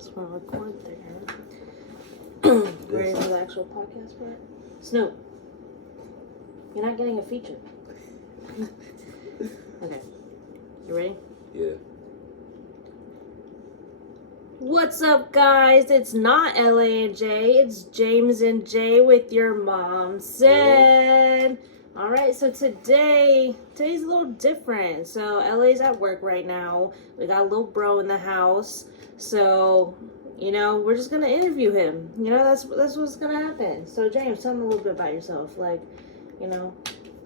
Just want to record there. Ready for the actual podcast part? Snoop, you're not getting a feature. Okay. You ready? Yeah. What's up, guys? It's not LA and J. It's James and Jay with your mom said. Alright, so today's a little different. So LA's at work right now. We got a little bro in the house. So, we're just gonna interview him. That's what's gonna happen. So James, tell me a little bit about yourself. Like, how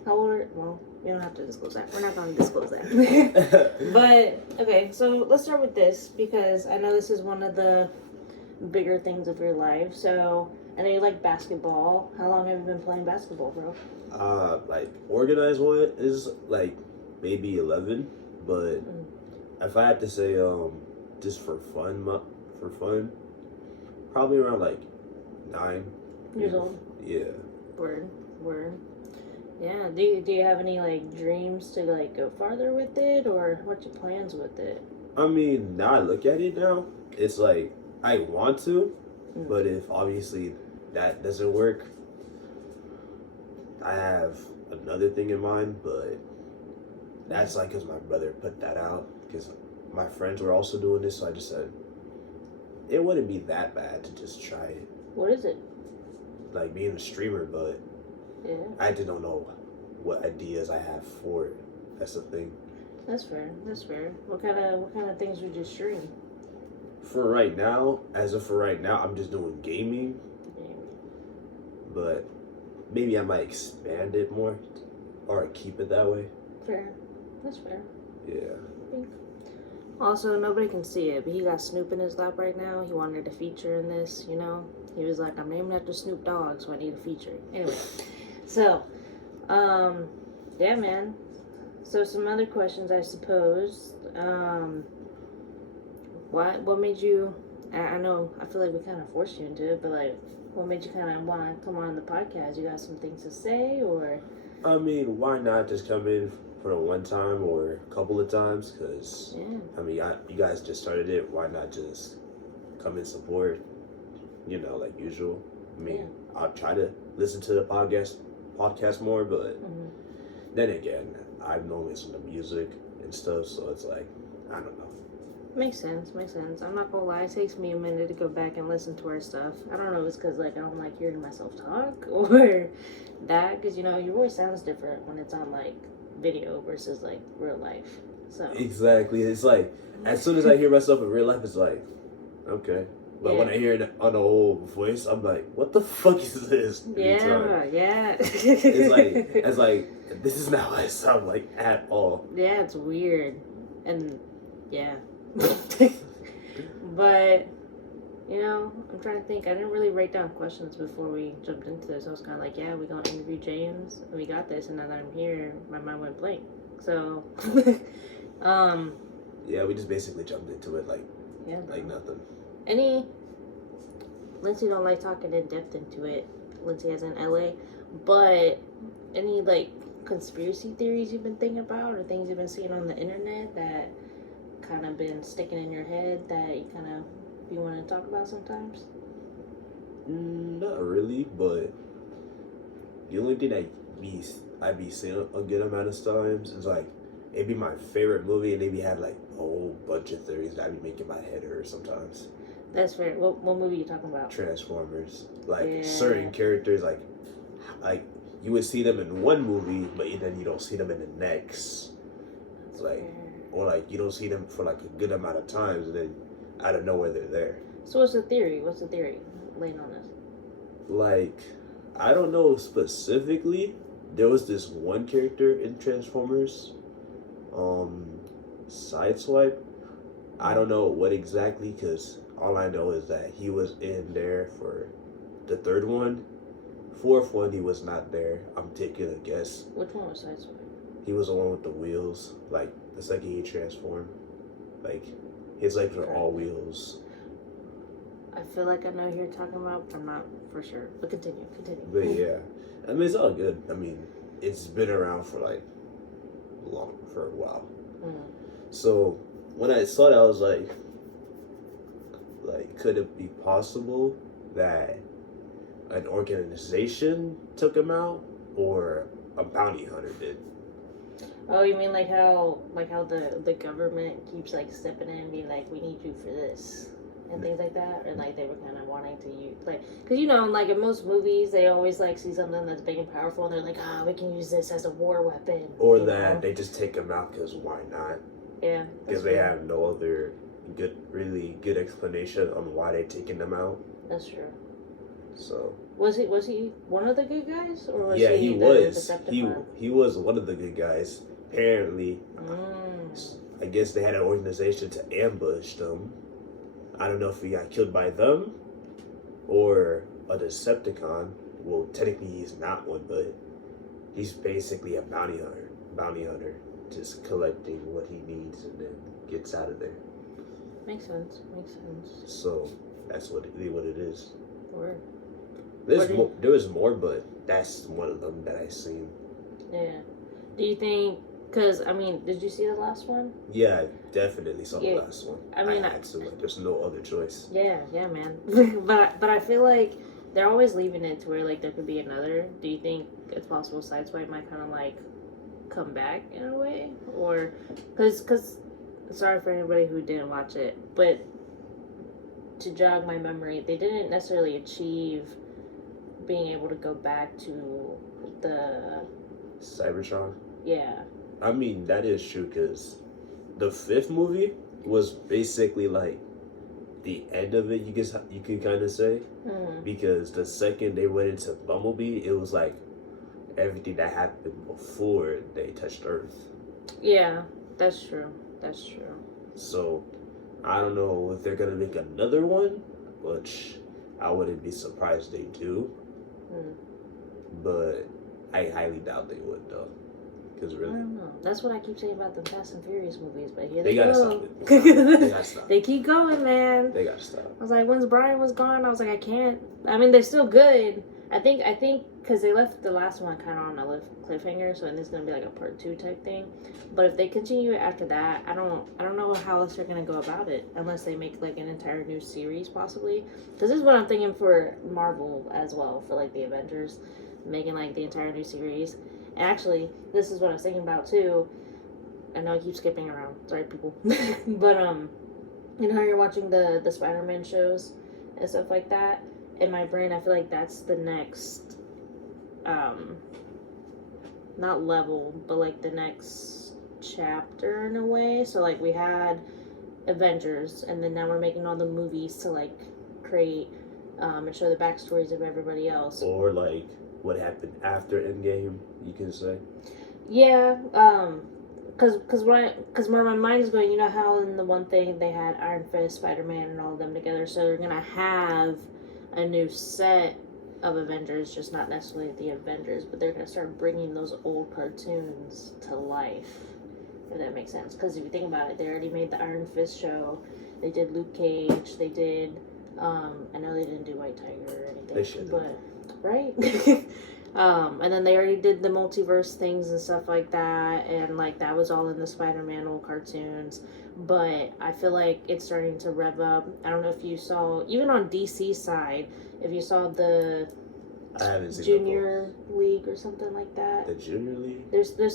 old are, well, you don't have to disclose that. We're not gonna disclose that. But okay, so let's start with this because I know this is one of the bigger things of your life. So I know you like basketball. How long have you been playing basketball, bro? Like organized one is like maybe 11, but if I had to say, just for fun, probably around like 9 years old. Yeah. Word. Yeah. Do you have any like dreams to like go farther with it, or what's your plans with it? I mean, now I look at it now, it's like I want to, but if obviously that doesn't work, I have another thing in mind, but that's like because my brother put that out, because my friends were also doing this, so I just said it wouldn't be that bad to just try it. What is it? Like being a streamer, but yeah, I just don't know what ideas I have for it. That's the thing. That's fair. What kind of things would you stream? For right now, I'm just doing gaming. But maybe I might expand it more or keep it that way. Fair. That's fair. Yeah. Also, nobody can see it, but he got Snoop in his lap right now. He wanted a feature in this, He was like, I'm named after Snoop Dogg, so I need a feature. Anyway, so, yeah, man. So some other questions, I suppose. What made you, I know, I feel like we kind of forced you into it, but like, what made you kind of want to come on the podcast? You got some things to say, or? I mean, why not just come in for the one time or a couple of times? Because, yeah. I mean, you guys just started it. Why not just come and support, like usual? I mean, yeah. I'll try to listen to the podcast more, but then again, I've normally listen to music and stuff, so it's like, I don't know. Makes sense. I'm not gonna lie, it takes me a minute to go back and listen to our stuff. I don't know if it's because like I don't like hearing myself talk or that, because your voice sounds different when it's on like video versus like real life. So exactly, it's like as soon as I hear myself in real life, it's like okay, but when I hear it on the old voice, I'm like, what the fuck is this? Yeah. It's like this is not what I sound like at all. Yeah, it's weird, and yeah. But I'm trying to think. I didn't really write down questions before we jumped into this. I was kind of like, yeah, we're gonna interview James, and we got this. And now that I'm here, my mind went blank. So yeah, we just basically jumped into it like nothing. Lindsay don't like talking in depth into it. Lindsay is in LA, but any like conspiracy theories you've been thinking about, or things you've been seeing on the internet that kind of been sticking in your head that you kind of you want to talk about sometimes? Not really, but the only thing I'd be seeing a good amount of times is like it'd be my favorite movie, and they'd be have like a whole bunch of theories that I'd be making my head hurt sometimes. That's fair. What movie are you talking about? Transformers. Like certain characters, like you would see them in one movie, but then you don't see them in the next. It's like. Fair. Or like you don't see them for like a good amount of times, and then out of nowhere they're there. So what's the theory? Laying on us? Like, I don't know specifically. There was this one character in Transformers, Sideswipe. I don't know what exactly, because all I know is that he was in there for the third one. Fourth one, he was not there. I'm taking a guess. Which one was Sideswipe? He was the one with the wheels, like the second he transformed. Like, his legs were all wheels. I feel like I know who you're talking about, but I'm not for sure. But continue. But yeah, I mean, it's all good. I mean, it's been around for like for a while. So when I saw that, I was like, like, could it be possible that an organization took him out, or a bounty hunter did? Oh, you mean like how the government keeps like stepping in and being like, we need you for this and things like that, or like they were kind of wanting to use like, because like in most movies they always like see something that's big and powerful and they're like, we can use this as a war weapon, or that they just take him out because why not? Yeah, because they have no other really good explanation on why they taking them out. That's true. So was he one of the good guys, or was he was Decepticon? he was one of the good guys. Apparently, I guess they had an organization to ambush them. I don't know if he got killed by them or a Decepticon. Well, technically he's not one, but he's basically a bounty hunter, just collecting what he needs and then gets out of there. Makes sense. So that's what it is. Word. There was more, but that's one of them that I seen. Yeah. Do you think? Because did you see the last one? Yeah, I definitely saw the last one. I had to. There's no other choice. Yeah, man. but I feel like they're always leaving it to where like there could be another. Do you think it's possible Sideswipe might kind of like come back in a way, or because sorry for anybody who didn't watch it, but to jog my memory, they didn't necessarily achieve being able to go back to the Cybertron. Yeah. I mean, that is true, because the 5th movie was basically like the end of it, you can kind of say, because the second they went into Bumblebee, it was like everything that happened before they touched Earth. Yeah, that's true. So I don't know if they're gonna make another one, which I wouldn't be surprised they do, but I highly doubt they would though. Because really, I don't know. That's what I keep saying about the Fast and Furious movies, but here they go. Gotta stop it. They gotta stop. They keep going, man. They gotta stop. I was like, once Brian was gone, I was like, I can't. I mean, they're still good. I think because they left the last one kind of on a cliffhanger, so this is gonna be like a part 2 type thing. But if they continue it after that, I don't know how else they're gonna go about it unless they make like an entire new series possibly. Because this is what I'm thinking for Marvel as well, for like the Avengers, making like the entire new series. And actually, this is what I was thinking about too. I know I keep skipping around. Sorry, people. But you know how you're watching the Spider-Man shows and stuff like that. In my brain, I feel like that's the next, not level, but like the next chapter in a way. So like we had Avengers, and then now we're making all the movies to like create and show the backstories of everybody else. Or like what happened after Endgame, you can say. Yeah, because where my mind is going, you know how in the one thing they had Iron Fist, Spider-Man, and all of them together, so they're gonna have a new set of Avengers, just not necessarily the Avengers, but they're gonna start bringing those old cartoons to life, if that makes sense. Because if you think about it, they already made the Iron Fist show, they did Luke Cage, they did, I know they didn't do White Tiger or anything, they should, but right. And then they already did the multiverse things and stuff like that, and like that was all in the Spider-Man old cartoons. But I feel like it's starting to rev up. I don't know if you saw, even on DC side, if you saw the Junior League or something like that. The Junior League? There was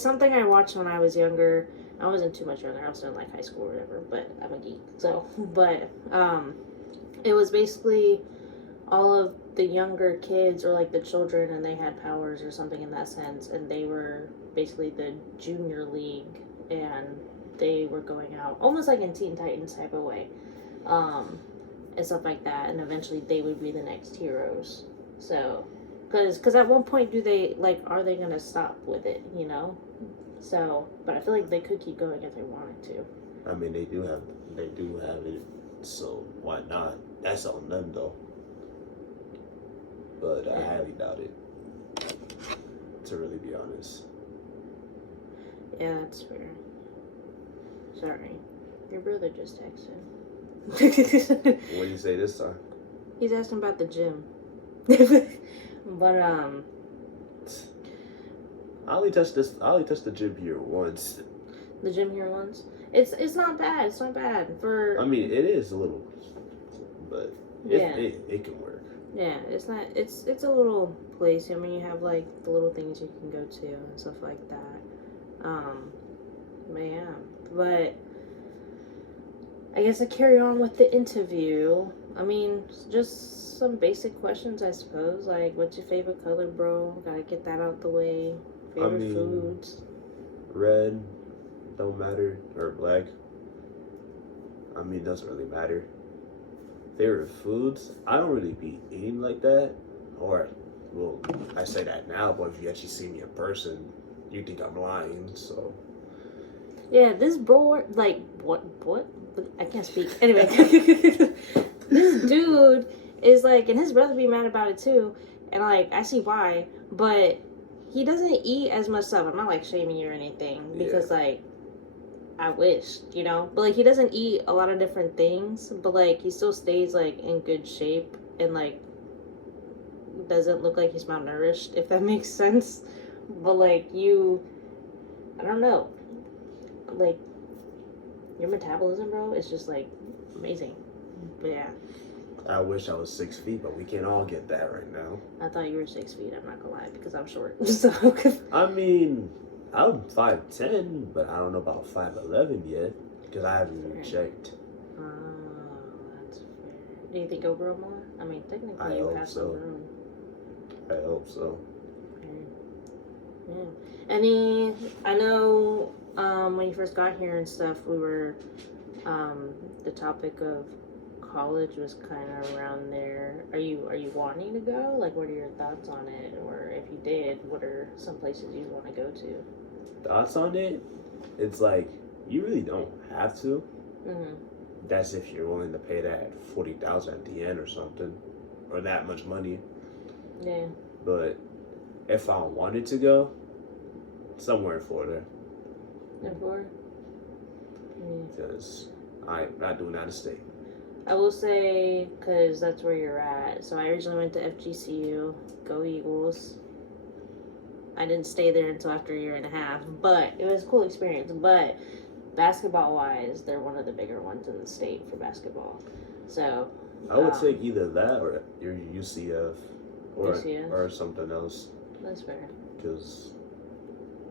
something I watched when I was younger. I wasn't too much younger. I was still in like high school or whatever, but I'm a geek. So, but it was basically all of the younger kids or like the children, and they had powers or something in that sense, and they were basically the Junior League, and they were going out almost like in Teen Titans type of way, and stuff like that, and eventually they would be the next heroes. So because at one point are they gonna stop with it, you know? So but I feel like they could keep going if they wanted to. I mean, they do have it, so why not? That's on them though. But I highly doubt it, to really be honest. Yeah, that's fair. Sorry. Your brother just texted. What do you say this time? He's asking about the gym. But I only touched the gym here once. The gym here once? It's not bad. It's not bad for. I mean, it is a little, but Yeah. it can work. Yeah, it's not. It's a little place. I mean, you have like the little things you can go to and stuff like that. But yeah, but I guess I carry on with the interview. I mean, just some basic questions, I suppose. Like, what's your favorite color, bro? Gotta get that out the way. Favorite foods. Red, don't matter, or black. I mean, doesn't really matter. Favorite foods? I don't really be eating like that. Or, well, I say that now, but if you actually see me in person, you think I'm lying, so. Yeah, this bro, like, what? I can't speak. Anyway, this dude is like, and his brother be mad about it too, and like, I see why, but he doesn't eat as much stuff. I'm not like shaming you or anything, because like, I wish, you know, but like, he doesn't eat a lot of different things, but like, he still stays like in good shape and like, doesn't look like he's malnourished, if that makes sense. But like, I don't know, like, your metabolism, bro, is just like amazing. But yeah, I wish I was 6 feet, but we can't all get that right now. I thought you were 6 feet. I'm not gonna lie, because I'm short. So I mean, I'm 5'10", but I don't know about 5'11" yet, because I haven't even checked. Oh, that's fair. Do you think you'll grow more? I mean, technically, you have some room. I hope so. Yeah. I know when you first got here and stuff, we were, the topic of college was kind of around there. Are you wanting to go? Like, what are your thoughts on it? Or if you did, what are some places you want to go to? Thoughts on it? It's like, you really don't have to. Mm-hmm. That's if you're willing to pay that $40,000 at the end or something, or that much money. Yeah. But if I wanted to go, somewhere in Florida. In Florida? Because I'm not doing out of state. I will say, because that's where you're at. So I originally went to FGCU. Go Eagles. I didn't stay there until after a year and a half, but it was a cool experience. But basketball-wise, they're one of the bigger ones in the state for basketball. So I would take either that or your UCF or UCF? or something else. That's fair. Because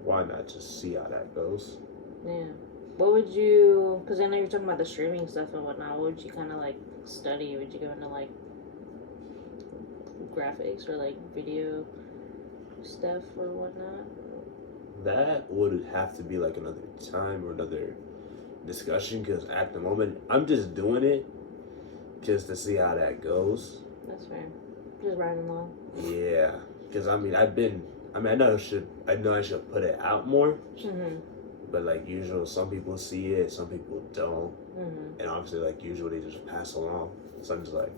why not just see how that goes? Yeah. What would you, because I know you're talking about the streaming stuff and whatnot, what would you kind of like study? Would you go into like graphics or like video stuff or whatnot? That would have to be like another time or another discussion, because at the moment I'm just doing it just to see how that goes. That's fair. Just riding along. Yeah, because I know I should put it out more. Mm-hmm. But like usual, some people see it, some people don't. Mm-hmm. And obviously, like usual, they just pass along. So I'm just like,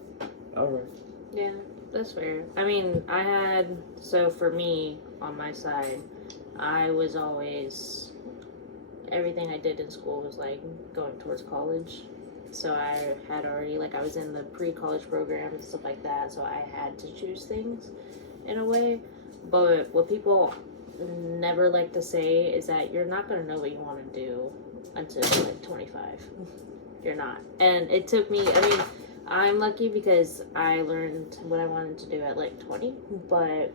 all right. Yeah, that's fair. I mean, so for me, on my side, I was always, everything I did in school was like going towards college. So I had already, like, I was in the pre-college program and stuff like that. So I had to choose things in a way. But what people never like to say is that you're not going to know what you want to do until like 25. You're not. And it took me, I mean, I'm lucky because I learned what I wanted to do at like 20, but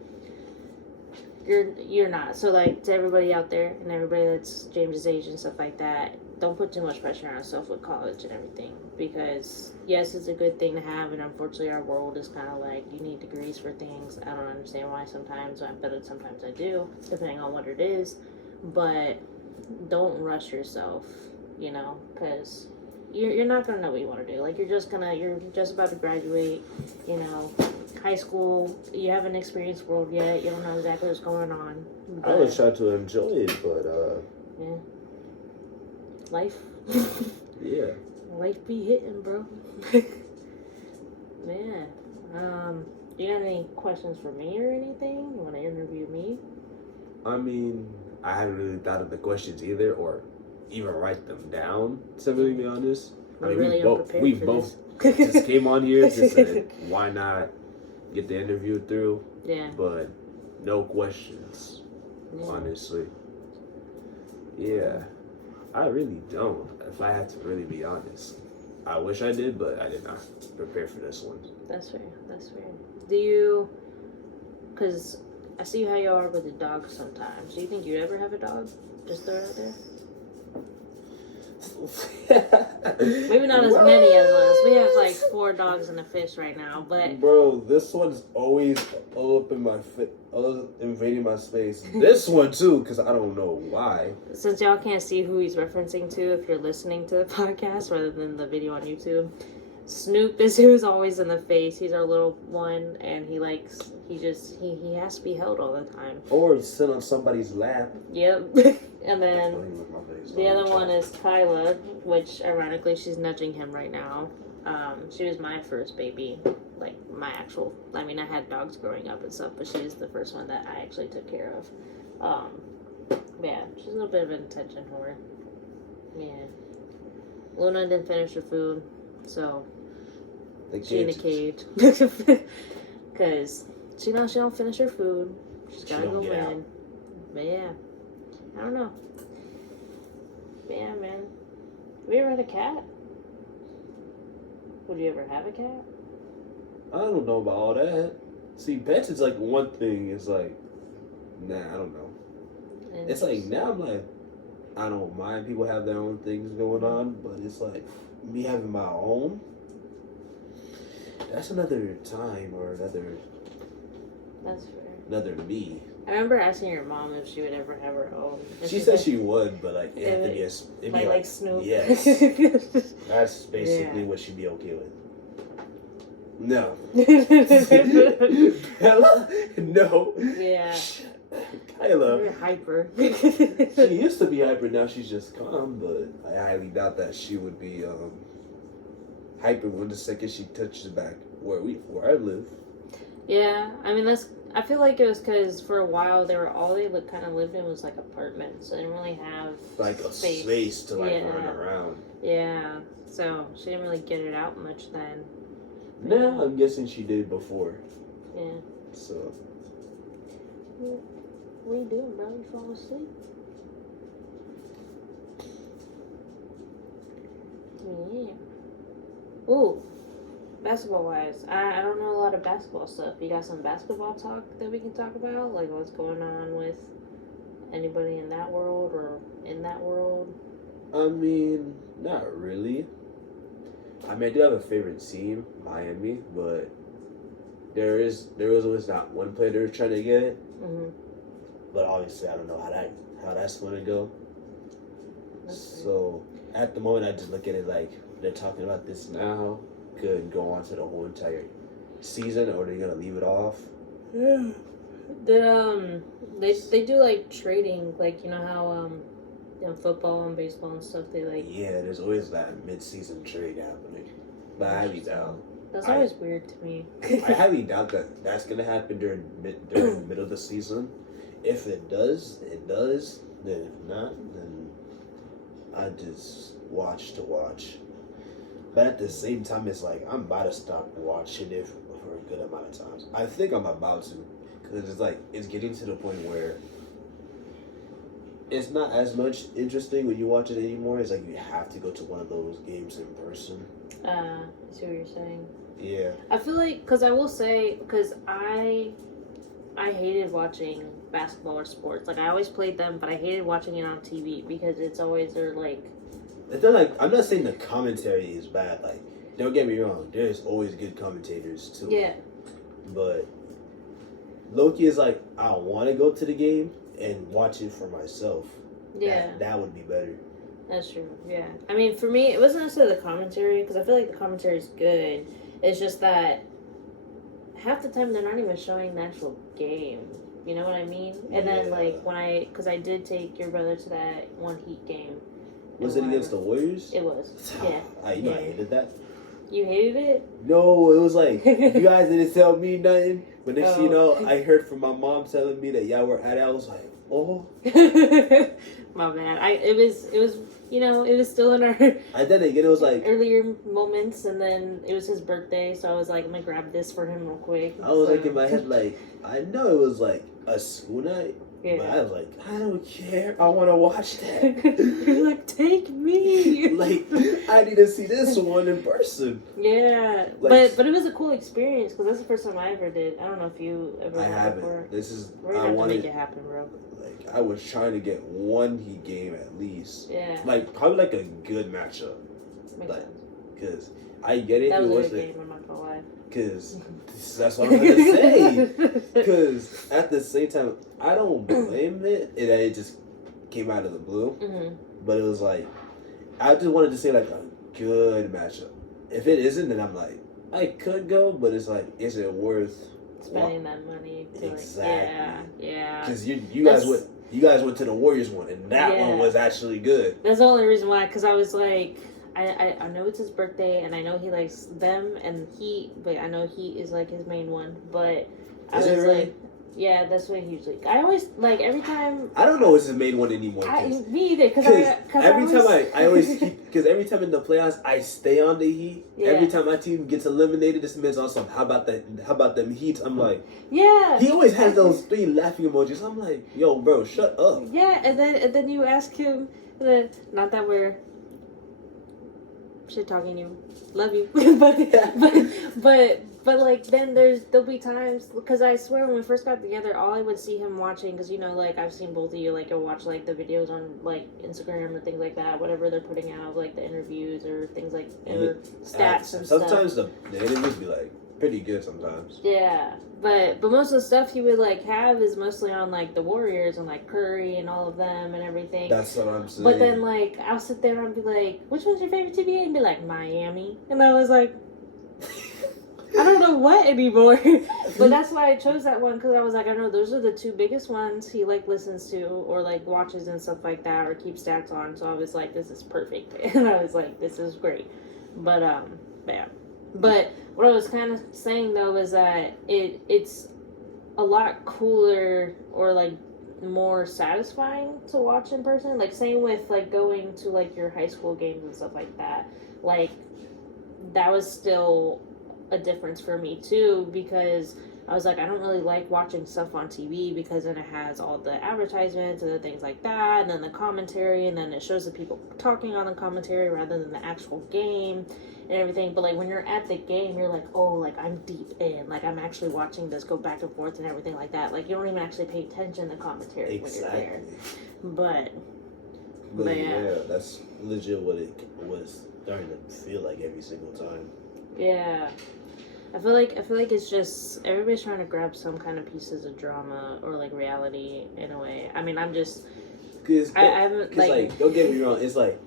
you're not. So like, to everybody out there and everybody that's James's age and stuff like that, don't put too much pressure on yourself with college and everything, because yes, it's a good thing to have, and unfortunately our world is kind of like, you need degrees for things. I don't understand why sometimes, but sometimes I do, depending on what it is. But don't rush yourself, you know, because you're not gonna know what you want to do. Like, you're just about to graduate, you know, high school. You haven't experienced world yet. You don't know exactly what's going on. I always try to enjoy it, but yeah. Life. Yeah. Life be hitting, bro. Man. Do you have any questions for me or anything? You want to interview me? I mean, I haven't really thought of the questions either, or even write them down, to really be honest. I mean, we both just came on here, just said, why not get the interview through? Yeah. But no questions, honestly. Yeah. I really don't. If I have to really be honest, I wish I did, but I did not prepare for this one. That's fair. That's fair. Do you? Because I see how you are with the dog sometimes. Do you think you'd ever have a dog? Just throw it out there. Maybe not as many as us. We have like 4 dogs and a fish right now, but bro, this one's always all up in my all invading my space. This one too, because I don't know why. Since y'all can't see who he's referencing to if you're listening to the podcast rather than the video on YouTube, Snoop is who's always in the face. He's our little one, and he has to be held all the time. Or sit on somebody's lap. Yep. And then the other one is Kyla, which ironically she's nudging him right now. She was my first baby, like my actual. I mean, I had dogs growing up and stuff, but she was the first one that I actually took care of. Yeah, she's a little bit of an attention whore. Yeah. Luna didn't finish her food, so she in a cage. Because she don't finish her food. She's gotta go in. But yeah, I don't know. But yeah, man. Have you ever had a cat? Would you ever have a cat? I don't know about all that. See, pets is like one thing. It's like, nah, I don't know. It's like now I'm like, I don't mind people have their own things going on, but it's like me having my own. That's another time or another. That's fair. Another me. I remember asking your mom if she would ever have her own. She said she would, but like it had to be it'd be like Snoop. Yes, that's basically what she'd be okay with. No. Bella? No. Yeah. Kyla. You're hyper. She used to be hyper, now she's just calm, but I highly doubt that she would be hyper when the second she touches back where I live. Yeah, I mean I feel like it was because for a while all they kind of lived in was like apartments, so they didn't really have like a space to like run around. Yeah, so she didn't really get it out much then. No, I'm guessing she did before. Yeah. So. What are you doing, bro? You falling asleep? Yeah. Ooh. Basketball wise, I don't know a lot of basketball stuff. You got some basketball talk that we can talk about? Like what's going on with anybody in that world or in that world? I mean, not really. I mean, I do have a favorite team, Miami, but there was always not one player they're trying to get. Mm-hmm. But obviously, I don't know how that's going to go. So at the moment, I just look at it like they're talking about this now. Could go on to the whole entire season, or they're gonna leave it off. Yeah. They do like trading, like you know how in football and baseball and stuff they like. Yeah, there's always that mid-season trade happening, but I highly doubt. That's always weird to me. I highly doubt that that's gonna happen during the middle of the season. If it does, it does. Then if not, then I just watch to watch. But at the same time, it's like I'm about to stop watching it for a good amount of times. I think I'm about to, because it's like it's getting to the point where it's not as much interesting when you watch it anymore. It's like you have to go to one of those games in person. I see what you're saying. Yeah. I feel like, because I will say, because I hated watching basketball or sports. Like I always played them, but I hated watching it on TV because it's always like. It's not like I'm not saying the commentary is bad. Like, don't get me wrong. There's always good commentators too. Yeah. But Loki is like, I want to go to the game and watch it for myself. Yeah. That would be better. That's true. Yeah. I mean, for me, it wasn't necessarily the commentary because I feel like the commentary is good. It's just that half the time they're not even showing the actual game. You know what I mean? And then like because I did take your brother to that one Heat game. Was it against the Warriors? It was. Yeah. I hated that. You hated it? No, it was like you guys didn't tell me nothing. But next you know, I heard from my mom telling me that y'all were at it. I was like, oh. My bad. It was you know, it was still in our I did it again. It was like earlier moments, and then it was his birthday, so I was like, I'm gonna grab this for him real quick. I was like in my head, like I know it was like a school night. Yeah. But I was like, I don't care. I want to watch that. You're like, take me. Like, I need to see this one in person. Yeah, Like, but it was a cool experience because that's the first time I ever did. I don't know if you ever. I had haven't. Before. This is. We're gonna have to make it happen, bro. Like, I was trying to get one Heat game at least. Yeah. Like, probably like a good matchup. Makes like, sense. because I get it. That was it a wasn't. good game. I'm not gonna lie. Because that's what I'm gonna say. Because at the same time, I don't blame it that it just came out of the blue. Mm-hmm. But it was like, I just wanted to say like a good matchup. If it isn't, then I'm like, I could go, but it's like, is it worth spending that money? Exactly. Yeah. Because you guys went to the Warriors one, and that one was actually good. That's the only reason why. Because I was like, I know it's his birthday, and I know he likes them and Heat, but I know Heat is like his main one. But I was really? like, yeah, that's what he usually. I always like every time. I don't know what's his main one anymore. Me either. Because every time in the playoffs I stay on the Heat. Yeah. Every time my team gets eliminated, this man's awesome. How about them Heat? I'm like, yeah. He always has those 3 laughing emojis. I'm like, yo, bro, shut up. Yeah, and then you ask him, not that we're shit talking you, love you, but like then there'll be times, because I swear when we first got together, all I would see him watching, because like I've seen both of you, like you'll watch like the videos on like Instagram or things like that, whatever they're putting out, like the interviews or things like or stats and stuff. Sometimes the interviews be like pretty good sometimes. Yeah. But most of the stuff he would like have is mostly on like the Warriors and like Curry and all of them and everything. That's what I'm saying. But then like I'll sit there and be like, which one's your favorite TVA? And be like, Miami. And I was like, I don't know what anymore. But that's why I chose that one, because I was like, I know those are the 2 biggest ones he like listens to or like watches and stuff like that or keeps stats on. So I was like, this is perfect. And I was like, this is great. But yeah. But what I was kind of saying though is that it's a lot cooler or like more satisfying to watch in person. Like same with like going to like your high school games and stuff like that. Like that was still a difference for me too, because I was like, I don't really like watching stuff on TV because then it has all the advertisements and the things like that, and then the commentary, and then it shows the people talking on the commentary rather than the actual game and everything. But like when you're at the game, you're like, oh, like I'm deep in, like I'm actually watching this go back and forth and everything like that. Like you don't even actually pay attention to commentary when you're there. But yeah, that's legit what it was starting to feel like every single time. Yeah. I feel like it's just everybody's trying to grab some kind of pieces of drama or like reality in a way. I mean, I'm just I haven't like don't get me wrong, it's like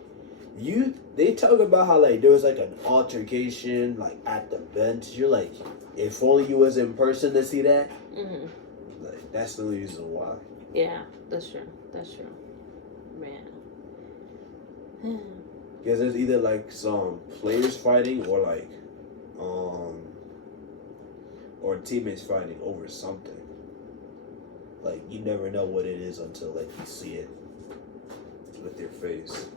they talk about how like there was like an altercation like at the bench. You're like, if only you was in person to see that. Mm-hmm. Like that's the reason why. Yeah, that's true. Man. Because there's either like some players fighting or like or teammates fighting over something. Like you never know what it is until like you see it with your face,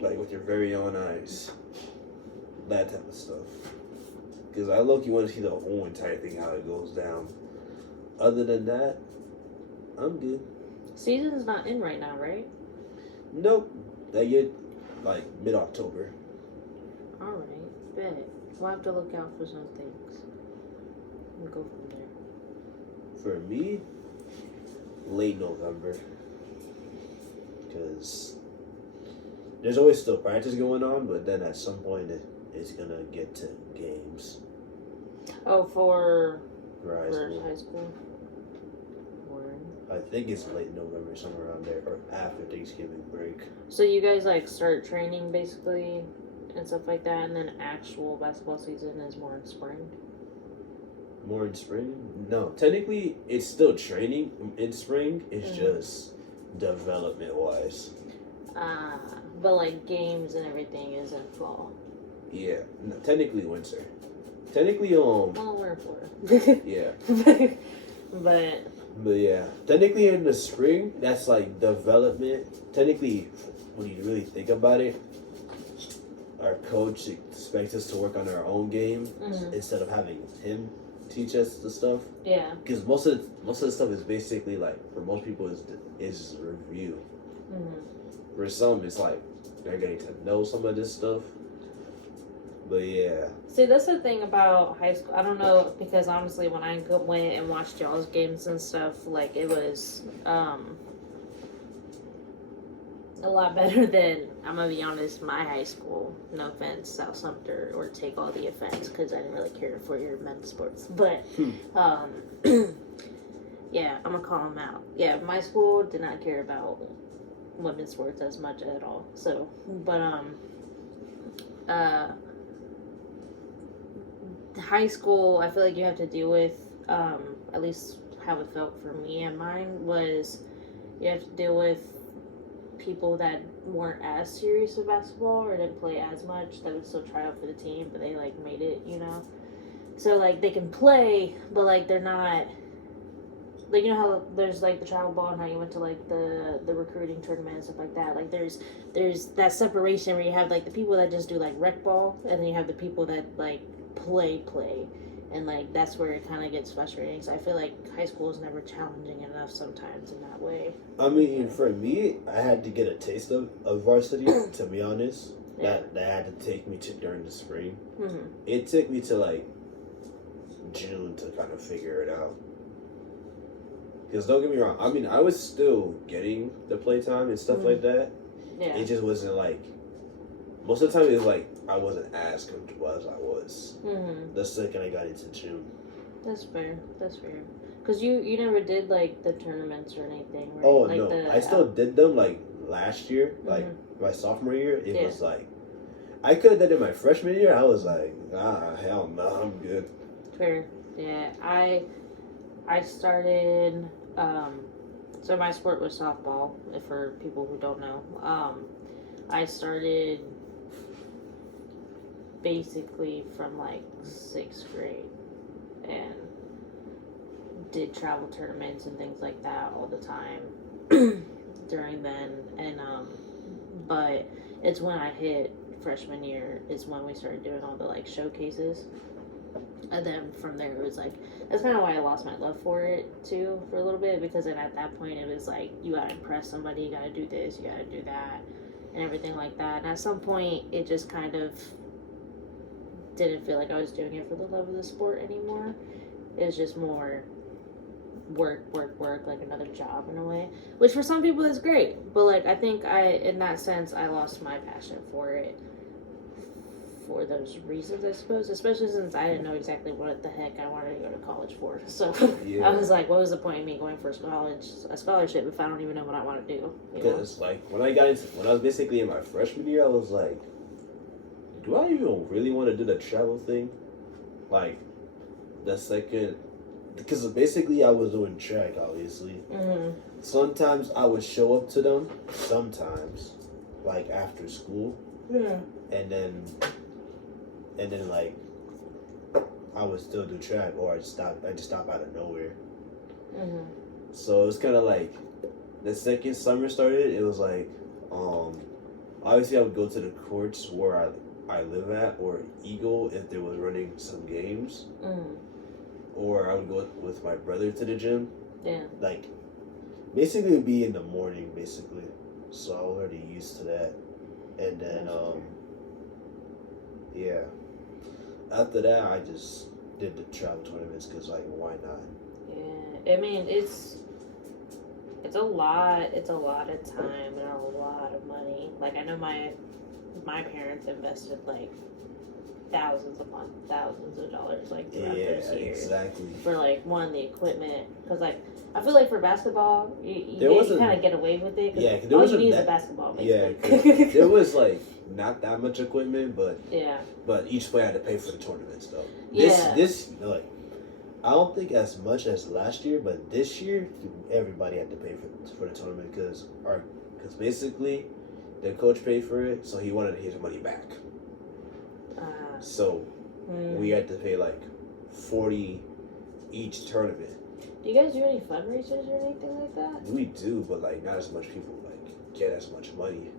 like with your very own eyes, that type of stuff. Because I low-key want to see the whole entire thing, how it goes down. Other than that, I'm good. Season's not in right now, right? Nope. They get like mid-October. Alright, bet. We'll have to look out for some things and go from there. For me, late November. Because there's always still practice going on, but then at some point it's going to get to games. Oh, for high school? I think it's late November, somewhere around there, or after Thanksgiving break. So you guys like start training basically and stuff like that, and then actual basketball season is more in spring? More in spring? No. Technically, it's still training in spring. It's just development-wise. But like games and everything is in fall. Yeah. No, technically winter. Technically, Well, we're in Florida. Yeah. But yeah, technically in the spring, that's like development. Technically, when you really think about it, our coach expects us to work on our own game instead of having him teach us the stuff. Yeah. Because most of the stuff is basically like for most people is review. Mm-hmm. For some, it's like they're getting to know some of this stuff. But yeah. See, that's the thing about high school. I don't know, because honestly, when I went and watched y'all's games and stuff, like, it was a lot better than, I'm gonna be honest, my high school. No offense, South Sumter, or take all the offense, because I didn't really care for your men's sports. But, yeah, I'm gonna call them out. Yeah, my school did not care about women's sports as much at all. So, but, high school, I feel like you have to deal with, at least how it felt for me and mine, was you have to deal with people that weren't as serious with basketball or didn't play as much, that would still try out for the team, but they, like, made it, you know? So, like, they can play, but, like, they're not, like, you know how there's, like, the travel ball and how you went to, like, the recruiting tournament and stuff like that? Like, there's that separation where you have, like, the people that just do, like, rec ball, and then you have the people that, like, play, and, like, that's where it kind of gets frustrating. So I feel like high school is never challenging enough sometimes in that way. I mean, for me, I had to get a taste of varsity, to be honest. Yeah. That had to take me to during the spring. Mm-hmm. It took me to, like, June to kind of figure it out. Because don't get me wrong, I mean, I was still getting the playtime and stuff like that. Yeah. It just wasn't, like, most of the time it was, like, I wasn't as comfortable as I was the second I got into June. That's fair. Because you never did, like, the tournaments or anything, right? Oh, like no. I still did them, like, last year. Like, my sophomore year, it was, like... I could have done it in my freshman year. I was like, hell no, I'm good. Fair. Yeah. I started... so my sport was softball, for people who don't know. I started... basically from like 6th grade and did travel tournaments and things like that all the time during then, and but it's when I hit freshman year is when we started doing all the like showcases, and then from there it was like, that's kind of why I lost my love for it too for a little bit, because then at that point it was like, you gotta impress somebody, you gotta do this, you gotta do that, and everything like that, and at some point it just kind of didn't feel like I was doing it for the love of the sport anymore. It was just more work, like another job in a way, which for some people is great, but like I think in that sense I lost my passion for it for those reasons, I suppose, especially since I didn't know exactly what the heck I wanted to go to college for. So yeah. I was like, what was the point of me going for a scholarship if I don't even know what I want to do? Because like when I was basically in my freshman year, I was like, do I even really want to do the travel thing? Like, the second... Because basically I was doing track, obviously. Sometimes I would show up to them. Sometimes. Like, after school. Yeah. And then, like, I would still do track. Or I'd just stop out of nowhere. So it was kind of like... The second summer started, it was like... obviously I would go to the courts where I live at, or Eagle if there was running some games, or I would go with my brother to the gym. Yeah. Like, basically it would be in the morning, basically. So I was already used to that. And then, yeah. After that, I just did the travel tournaments because, like, why not? Yeah. I mean, it's a lot of time and a lot of money. Like, I know my parents invested like thousands of dollars like throughout those years. Exactly. For like the equipment, because like I feel like for basketball you kind of get away with it. Cause all you need is a basketball. Basically. Yeah, there was like not that much equipment, but each player had to pay for the tournaments though. This like I don't think as much as last year, but this year everybody had to pay for the tournament because basically. The coach paid for it, so he wanted his money back. So we had to pay like $40 each tournament. Do you guys do any fundraisers or anything like that? We do, but like not as much people like get as much money.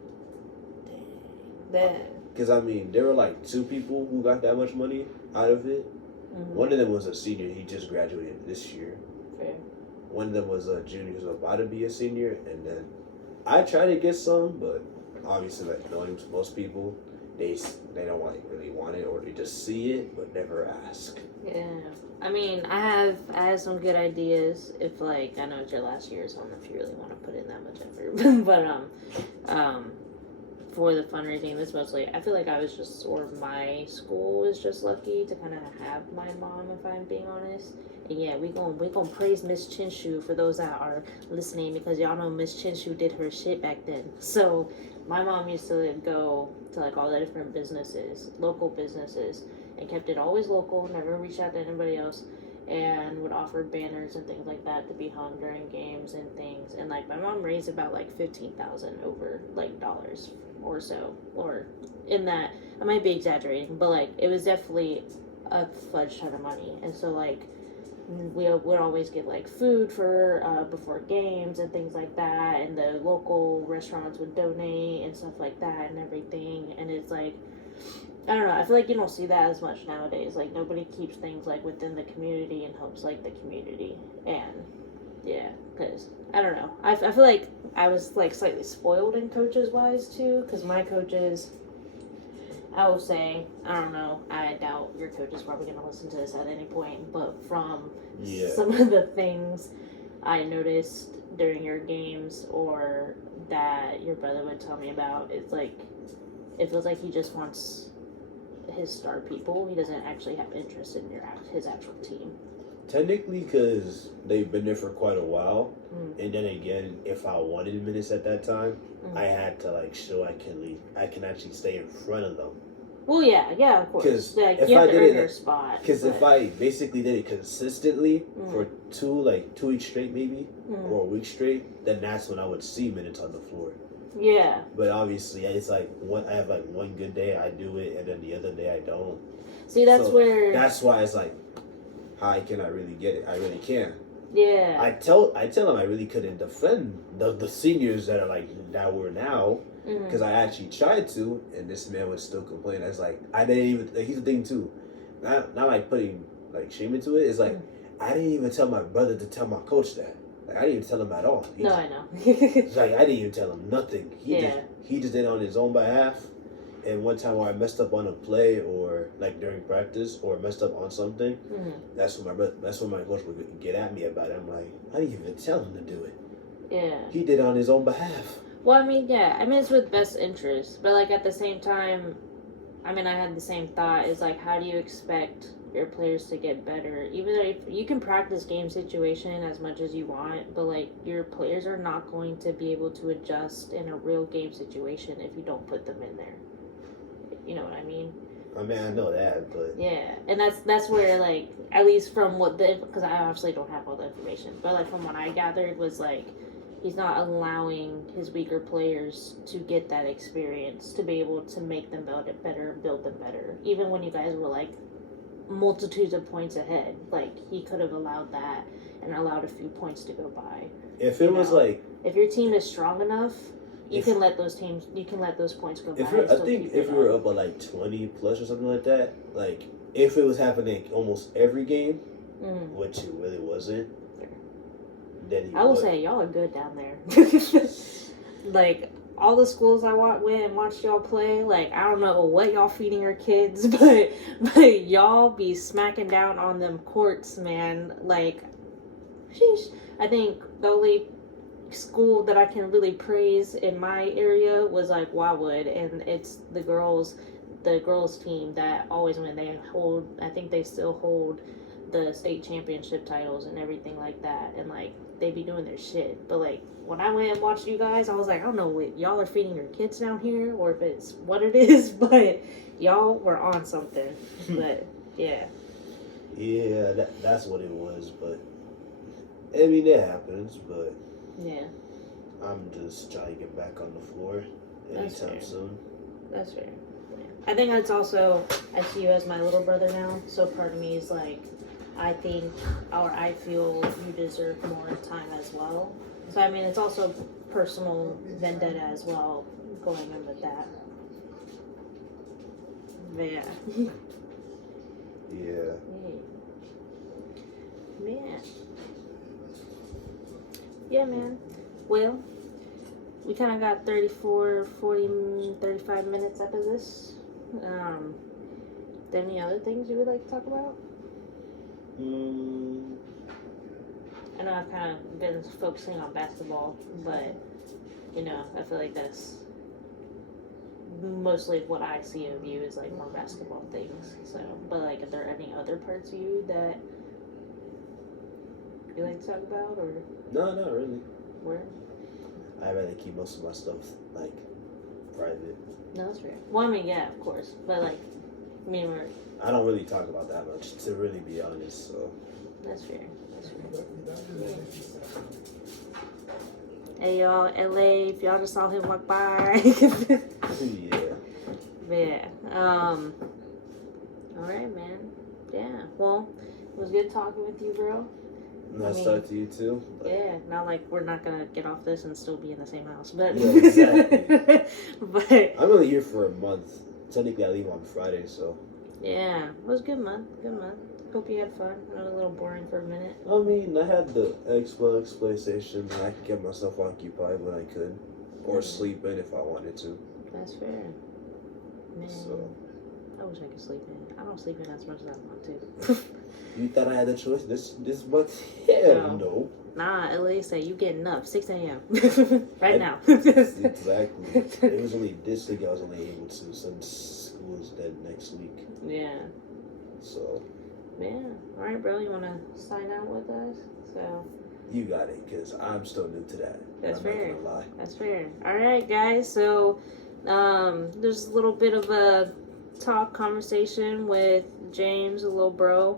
Dang. Because I mean, there were like 2 people who got that much money out of it, Mm-hmm. One of them was a senior. He just graduated this year. Fair. One of them was a junior who's about to be a senior. And then I try to get some, but obviously, like knowing most people, they don't really want it, or they just see it but never ask. Yeah. I mean, I have some good ideas. If like I know it's your last year, so I don't know if you really want to put in that much effort. But for the fundraising, this mostly I feel like I was just, or my school was just lucky to kind of have my mom, if I'm being honest. And yeah, we gonna praise Miss Chinshu for those that are listening, because y'all know Miss Chinshu did her shit back then. So my mom used to go to like all the different businesses, local businesses, and kept it always local, never reached out to anybody else, and would offer banners and things like that to be hung during games and things. And like my mom raised about like 15,000 over like dollars or so, or in that, I might be exaggerating, but like it was definitely a fudge ton of money. And so like we would always get like food for before games and things like that, and the local restaurants would donate and stuff like that and everything. And it's like, I don't know, I feel like you don't see that as much nowadays. Like nobody keeps things like within the community and helps like the community. And yeah, because I don't know, I feel like I was like slightly spoiled in coaches wise too, because my coaches, I will say, I don't know, I doubt your coach is probably going to listen to this at any point, but from some of the things I noticed during your games, or that your brother would tell me about, it's like, it feels like he just wants his star people. He doesn't actually have interest in his actual team. Technically, because they've been there for quite a while, and then again, if I wanted minutes at that time, I had to like show I can actually stay in front of them. Well, yeah, of course. Because like, if you have I to did earn it, your spot. because if I basically did it consistently for 2 weeks straight, maybe, or a week straight, then that's when I would see minutes on the floor. Yeah. But obviously, it's like I have like one good day I do it, and then the other day I don't. See, that's why it's like, how can I really get it? I really can't. Yeah. I tell them I really couldn't defend the seniors that are like that were now, because I actually tried to, and this man would still complain. I was like, I didn't even. Like, here's the thing too, not like putting like shame into it. It's like I didn't even tell my brother to tell my coach that. Like I didn't even tell him at all. I know. It's like I didn't even tell him nothing. He just did it on his own behalf. And one time where I messed up on a play, or like during practice, or messed up on something, that's when my coach would get at me about it. I'm like, I didn't even tell him to do it. Yeah. He did it on his own behalf. Well, I mean, yeah. I mean, it's with best interest, but like at the same time, I mean, I had the same thought. Is like, how do you expect your players to get better? Even though you can practice game situation as much as you want, but like your players are not going to be able to adjust in a real game situation if you don't put them in there. You know what I mean? I mean, I know that, but yeah, and that's where, like, at least from because I obviously don't have all the information, but like from what I gathered was like he's not allowing his weaker players to get that experience to be able to make them build it better, build them better. Even when you guys were like multitudes of points ahead, like he could have allowed that and allowed a few points to go by. If it was like, if your team is strong enough, you can let those points go by. I think if we were up by like 20 plus or something like that, like if it was happening almost every game, which it really wasn't, then I will say y'all are good down there. Like all the schools I went and watched y'all play, like I don't know what y'all feeding your kids, but y'all be smacking down on them courts, man. Like, sheesh. I think the only school that I can really praise in my area was like Wildwood, and it's the girls team that always win. I think they still hold the state championship titles and everything like that, and like they be doing their shit. But like when I went and watched you guys, I was like, I don't know what y'all are feeding your kids down here, or if it's what it is, but y'all were on something. But yeah, that's what it was. But I mean, it happens, but yeah, I'm just trying to get back on the floor anytime soon. That's fair. Yeah. I think that's also, I see you as my little brother now, so part of me is like, I think, or I feel you deserve more time as well. So I mean, it's also personal vendetta as well going in with that. But yeah. Yeah. yeah, man. Well, we kind of got 34, 40, 35 minutes out of this. Any other things you would like to talk about? I know I've kind of been focusing on basketball, but, you know, I feel like that's mostly what I see of you is, like, more basketball things. So, but, like, are there any other parts of you that you like to talk about, or? No, not really. Where? I rather keep most of my stuff, like, private. No, that's fair. Well, I mean, yeah, of course. But, like, me and I don't really talk about that much, to really be honest, so. that's fair. That's fair. Hey, y'all, LA, if y'all just saw him walk by. Yeah. Yeah. Alright, man. Yeah. Well, it was good talking with you, bro. Nice talk to you too. Yeah, not like we're not gonna get off this and still be in the same house, but yeah, exactly. but I'm only here for a month. Technically, I leave on Friday, so. yeah, it was a good month. Good month. Hope you had fun. I was a little boring for a minute. I mean, I had the Xbox, PlayStation. I could get myself occupied when I could, or sleep in if I wanted to. That's fair. Man, So. I wish I could sleep in. I don't sleep in as much as I want to. You thought I had a choice this month? Hell no. Nah, LA say you getting up 6 a.m. right now. Exactly. It was only this week I was only able to since school is dead next week. Yeah. So. Yeah. All right, bro. You want to sign out with us? So. You got it, because I'm still new to that. That's I'm fair. not gonna lie. That's fair. All right, guys. So, there's a little bit of a talk conversation with James, a little bro.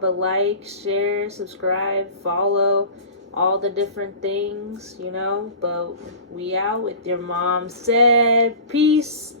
But like, share, subscribe, follow, all the different things, you know. But we out with your mom said. Peace.